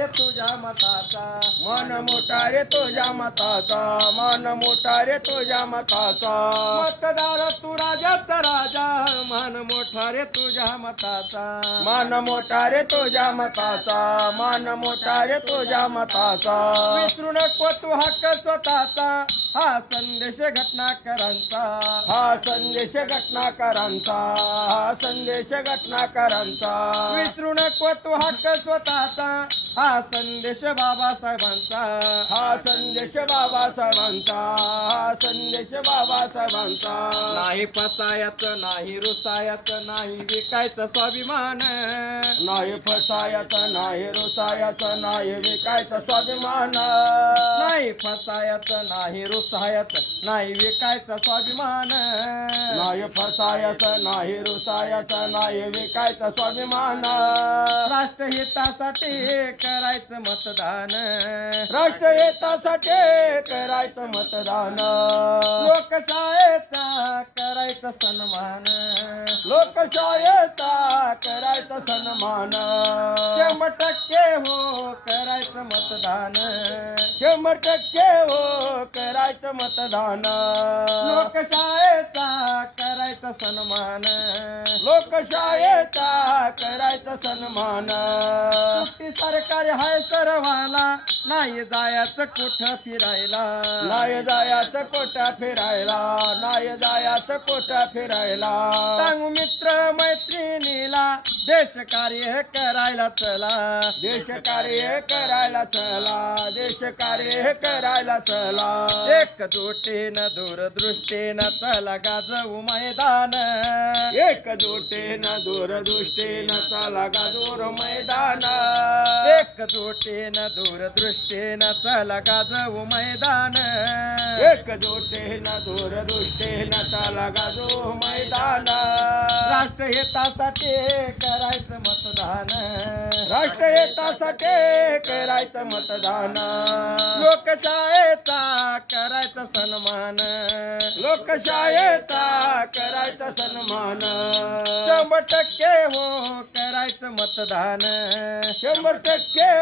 रे तुझ्या मताचा, मन मोठा रे तुझ्या मताचा, मन मोठा रे तुझ्या मताचा. मतदार तू राजाचा राजा, मान मोठा रे तुझ्या मताचा. मन मोठा रे तुझ्या मताचा, मन मोठा रे तुझ्या मताचा. विसरू नको तू हक्क स्वतःचा, हा संदेश घटनाकरांचा. हा संदेश घटनाकारांचा, हा संदेश घटनाकारांचा. विसरू नको तू हक्क स्वतःचा, हा संदेश बाबासाहेबांचा. हा संदेश बाबासाहेबांचा, हा संदेश बाबासाहेबांचा. नाही फसायचं नाही रुसायचं नाही विकायचं स्वाभिमान. नाही फसायचं नाही रुसायचं नाही विकायचं स्वाभिमान. नाही फसायचं नाही रुसायचं नाही विकायचं स्वाभिमान. नाही फसायचं नाही रुसायचं नाही विकायचं स्वाभिमान. राष्ट्रहितासाठी करायचं मतदान. राष्ट्रहितासाठी करायचं मतदान. लोकशाहीचा करायचा सन्मान. लोकशाहीचा करायचं सन्मान. 100% हो करायचं मतदान. 100% हो करायचं मतदान. लोकशाहीचा करायचा सन्मान. लोकशाहीचा करायचं सन्मान. सुट्टी सरकारी हाय सर्वाला, नाही जायचं कुठं फिरायला. नाही जायचं कोटा फिरायला, नाही जायचं कोटा फिरायला. सांगू मित्र मैत्रिणीला, देश कार्य करायला चला. देश कार्य करायला चला, देश कार्य करायला चला. एकजुटीनं दूरदृष्टीनं चला गाजवू मैदान. एकजुटीनं दूरदृष्टीनं चला गाजूर मैदान. एकजुटीनं दूरदृष्टीनं चला गाजवू मैदान. एकजुटीनं दूरदृष्टीनं चला गाजू मैदान. राष्ट्रहितासाठी करायचं मतदान. राष्ट्रहितासाठी करायचं मतदान. लोकशाहीचा करायचा सन्मान. लोकशाहीचा करायचा सन्मान. 100% हो करायचं मतदान. 100%